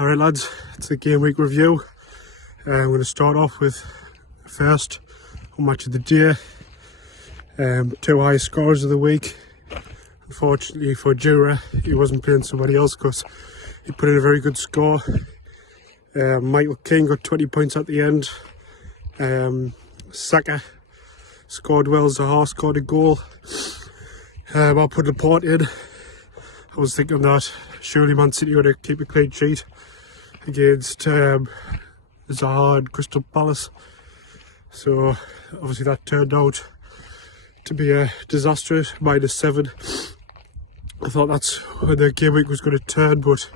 Alright lads, it's the game week review. I'm going to start off with first match of the day. Two highest scorers of the week. Unfortunately for Jura, he wasn't playing somebody else because he put in a very good score. Michael King got 20 points at the end. Saka scored well, Zaha scored a goal. I put Laporte in. I was thinking that surely Man City would keep a clean sheet against Zaha and Crystal Palace. So obviously that turned out to be a disastrous -7. I thought that's when the game week was going to turn, but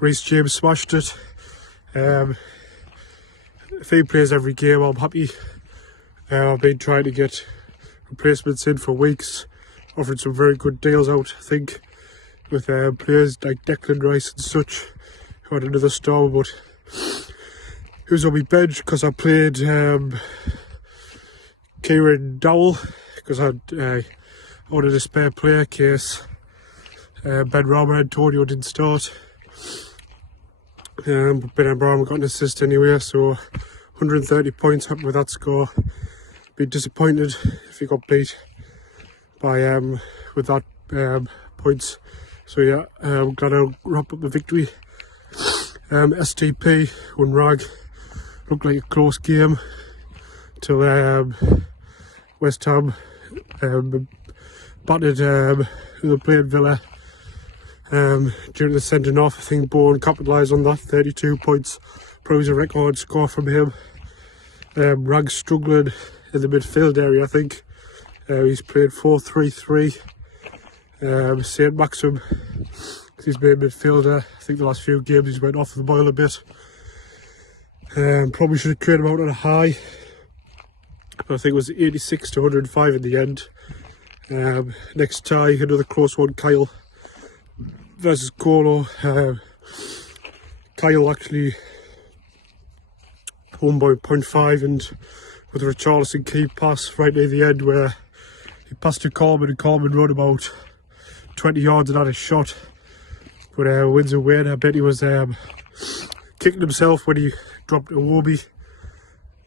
Reece James smashed it. If he plays every game, I'm happy. I've been trying to get replacements in for weeks, offering some very good deals out, I think, with players like Declan Rice and such, who had another star, but he was on my bench because I played Kieran Dowell, because I wanted a spare player case Ben Rama and Antonio didn't start. But Ben Rama got an assist anyway, so 130 points, happy with that score. Be disappointed if he got beat by with that points. So yeah, I'm glad I'll wrap up the victory. STP won Rag. Looked like a close game till West Ham battered the played Villa. During the sending off, I think Bourne capitalised on that. 32 points, probably a record score from him. Rag's struggling in the midfield area, I think. He's played 4-3-3. St Maxim, he's main midfielder. I think the last few games he's went off the boil a bit. Probably should have cleared him out on a high, but I think it was 86 to 105 in the end. Next tie, another close one, Kyle versus Colo. Kyle actually won by 0.5, and with a Richarlison key pass right near the end where he passed to Coleman and Coleman run about 20 yards and had a shot, but wins a win. I bet he was kicking himself when he dropped Iwobi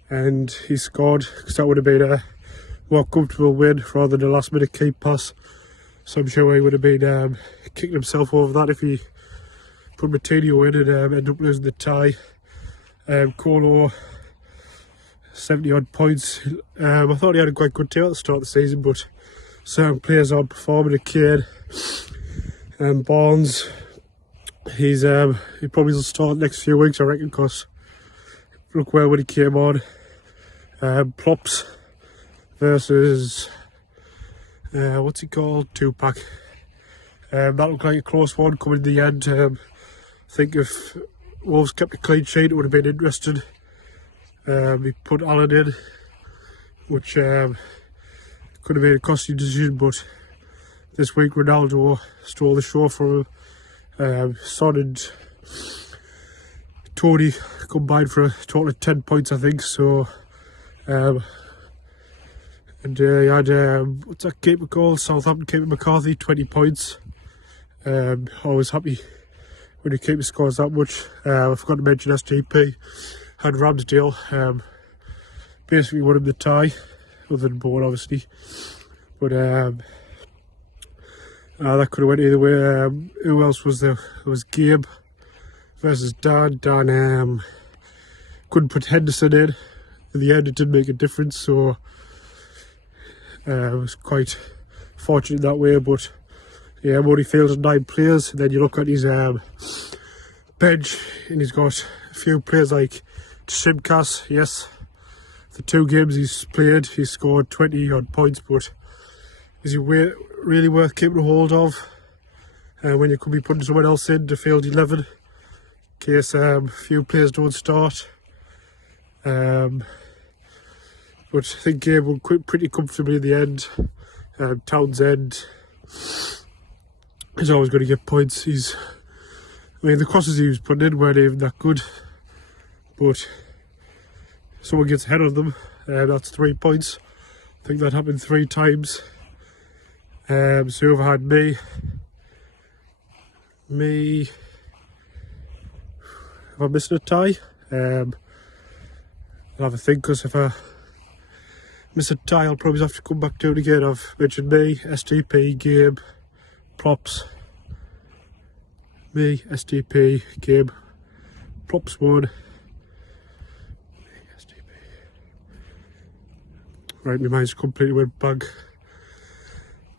and he scored, because that would have been a more comfortable win rather than a last minute key pass. So I'm sure he would have been kicking himself over that if he put Martinho in and ended up losing the tie. Colo, 70 odd points. I thought he had a quite good team at the start of the season, but certain players aren't performing. A kid, Barnes, he probably will start next few weeks, I reckon, because look well when he came on. Plops versus what's he called? Tupac. That looked like a close one coming in the end. I think if Wolves kept a clean sheet, it would have been interesting. He put Allen in, which could have been a costly decision, but this week Ronaldo stole the show from him. Son and Tony combined for a total of 10 points, I think. So, and he had what's that keeper called? Southampton keeper McCarthy, 20 points. Always happy when the keeper scores that much. I forgot to mention SGP had Ramsdale. Basically won him the tie, other than Bourne obviously. But that could have went either way. Who else was there? It was Gabe versus Dan. Dan couldn't put Henderson in. In the end, it didn't make a difference, so it was quite fortunate that way. But yeah, I'm only fielded 9 players, and then you look at his bench, and he's got a few players like Simcas. Yes, the 2 games he's played, he's scored 20 odd points, but is he really worth keeping a hold of when you could be putting someone else in to field 11 in case a few players don't start? But I think Gabe will quit pretty comfortably in the end. Townsend is always going to get points. The crosses he was putting in weren't even that good, but someone gets ahead of them, that's 3 points. I think that happened 3 times. So whoever had me, if I'm missing a tie. I'll have a think, because if I miss a tie I'll probably have to come back to it again. I've mentioned me, STP, game, props. Me, STP, game, props 1. STP. Right, my mind's completely went blank.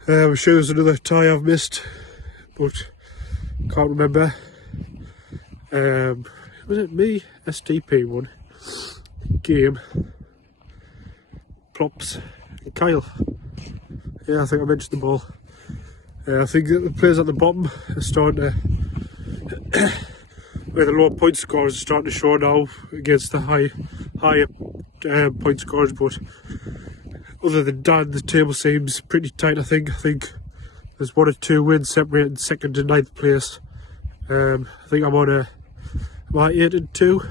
I'm sure there's another tie I've missed, but can't remember. Was it me? STP 1, game, props, and Kyle. Yeah, I think I mentioned them all. I think that the players at the bottom are starting to, where the lower point scorers are starting to show now against the higher point scorers, but other than that, the table seems pretty tight. I think there's 1 or 2 wins separating second and 9th place. I think I'm at 8 and 2.